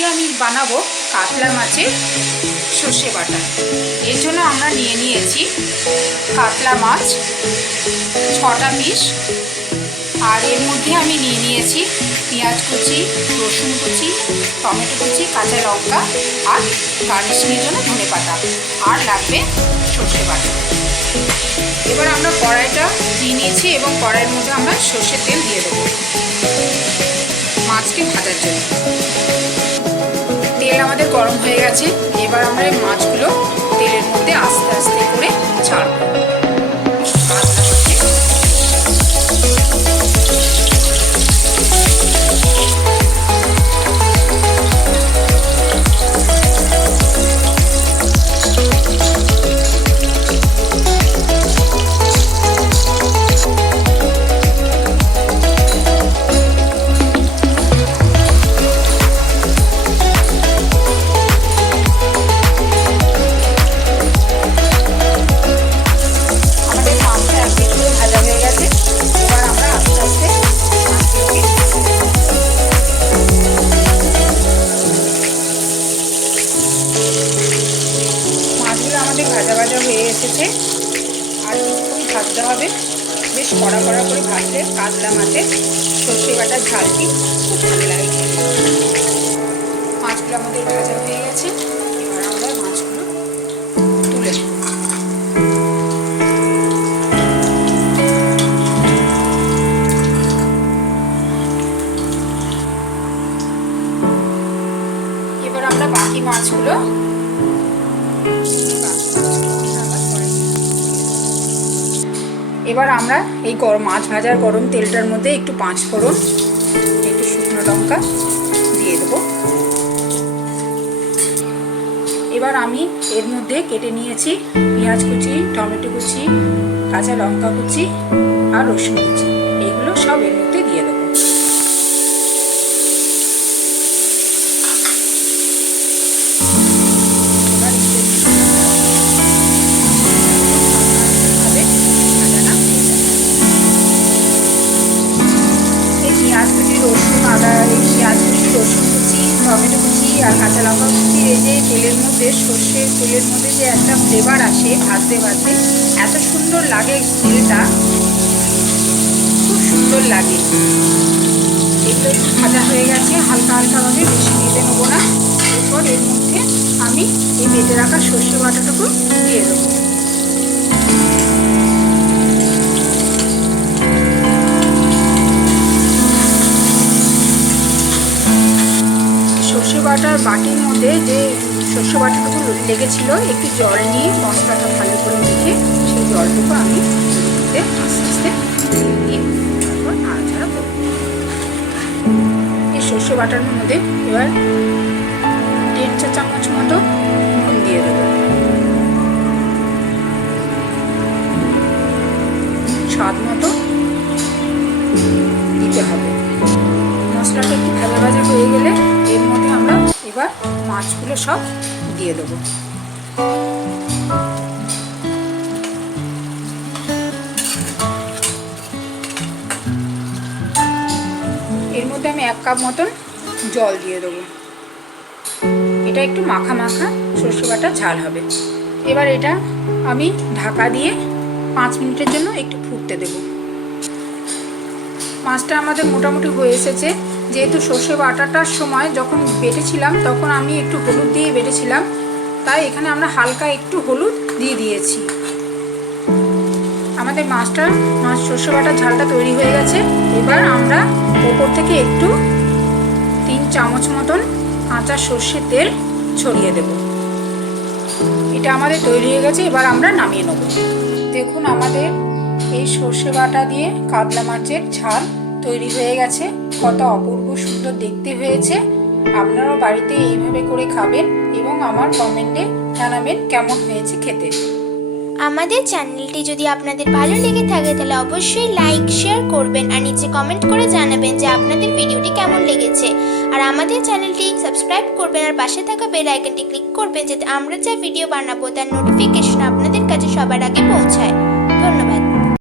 আজকে আমি বানাবো কাতলা মাছের সর্ষে বাটা। এর জন্য আমরা নিয়ে নিয়েছি কাতলা মাছ 6টা পিস, আর এর মধ্যে আমি নিয়ে নিয়েছি পেঁয়াজ কুচি, রসুন কুচি, টমেটো কুচি, কাঁচা লঙ্কা আর গার্নিশিংয়ের জন্য ধনেপাতা, আর লাগবে সর্ষে বাটা। এবার আমরা কড়াইটা দিয়ে নিয়েছি এবং কড়াইয়ের মধ্যে আমরা সর্ষের তেল দিয়ে দেবো মাছকে ভাজার জন্য। তেল আমাদের গরম হয়ে গেছে, এবার আমরা এই মাছগুলো তেলের মধ্যে আস্তে আস্তে করে ছাড়ব। ভাজা ভাজা হয়ে এসেছে, আর কিছুক্ষণ ভাজতে হবে। বেশ কড়া কড়া করে ভাজলে কাতলা মাছের সর্ষে বাটার ঝালটি খুব ভালো লাগে। মাছগুলো আমাদের ভাজা হয়ে গেছে, এবার আমরা মাছগুলো তুলে নেব। এবার আমরা বাকি মাছগুলো এবার আমরা এই মাছ ভাজার গরম তেলটার মধ্যে একটু 5 ফোড়ন, একটু শুকনো লঙ্কা দিয়ে দেবো। এবার আমি এর মধ্যে কেটে নিয়েছি পেঁয়াজ কুচি, টমেটো কুচি, কাঁচা লঙ্কা কুচি আর রসুন কুচি, এগুলো সব এর মধ্যে দিয়ে দেবো। রসুন কুচি, টমেটো কুচি আর কাঁচা লঙ্কা কুচি, এই যে তেলের মধ্যে সর্ষের তেলের মধ্যে যে একটা ফ্লেভার আসে ভাজতে ভাজতে, এত সুন্দর লাগে তেলটা, খুব সুন্দর লাগে। এগুলো একটু ভাজা হয়ে গেছে, হালকা হালকাভাবে, বেশি ভেজে নেবো না। এরপর এর মধ্যে আমি এই বেটে রাখা সর্ষে বাটাটুকু দিয়ে দেবো। সর্ষে বাটার বাটির মধ্যে যে সর্ষে বাটাটুকু লেগেছিল, একটু জল নিয়ে মশলাটা ভালো করে মেখে সেই জলটুকু আমি আস্তে আস্তে দিয়ে তারপর নাড়াচাড়া করব। এই সর্ষে বাটার মধ্যে এবার 1.5 চা চামচ মতো নুন দিয়ে দেবো। স্বাদ মতো দিতে হবে। মশলাটা একটু ভাজা ভাজা হয়ে গেলে এর মধ্যে আমরা এবার মাছগুলো সব দিয়ে দেবো। এর মধ্যে আমি 1 কাপ মতন জল দিয়ে দেবো। এটা একটু মাখা মাখা সর্ষে বাটা ঝাল হবে। এবার এটা আমি ঢাকা দিয়ে 5 মিনিটের জন্য একটু ফুটতে দেব। মাছটা আমাদের মোটামুটি হয়ে এসেছে। যেহেতু সর্ষে বাটাটার সময় যখন বেটেছিলাম তখন আমি একটু হলুদ দিয়ে বেটেছিলাম, তাই এখানে আমরা হালকা একটু হলুদ দিয়ে দিয়েছি। আমাদের মাছ সর্ষে বাটার ঝালটা তৈরি হয়ে গেছে। এবার আমরা ওপর থেকে একটু 3 চামচ মতন কাঁচা সর্ষের তেল ছড়িয়ে দেব। এটা আমাদের তৈরি হয়ে গেছে, এবার আমরা নামিয়ে নেব। দেখুন আমাদের এই সর্ষে বাটা দিয়ে কাতলা মাছের ঝাল তৈরি হয়ে গেছে। কত অপূর্ব সুন্দর দেখতে হয়েছে। আপনারাও বাড়িতে এইভাবে করে খাবেন এবং আমার কমেন্টে জানাবেন কেমন হয়েছে খেতে। আমাদের চ্যানেলটি যদি আপনাদের ভালো লেগে থাকে তাহলে অবশ্যই লাইক শেয়ার করবেন আর নিচে কমেন্ট করে জানাবেন যে আপনাদের ভিডিওটি কেমন লেগেছে। আর আমাদের চ্যানেলটি সাবস্ক্রাইব করবেন আর পাশে থাকা বেল আইকনটি ক্লিক করবেন যাতে আমরা যা ভিডিও বানাবো তার নোটিফিকেশন আপনাদের কাছে সবার আগে পৌঁছায়।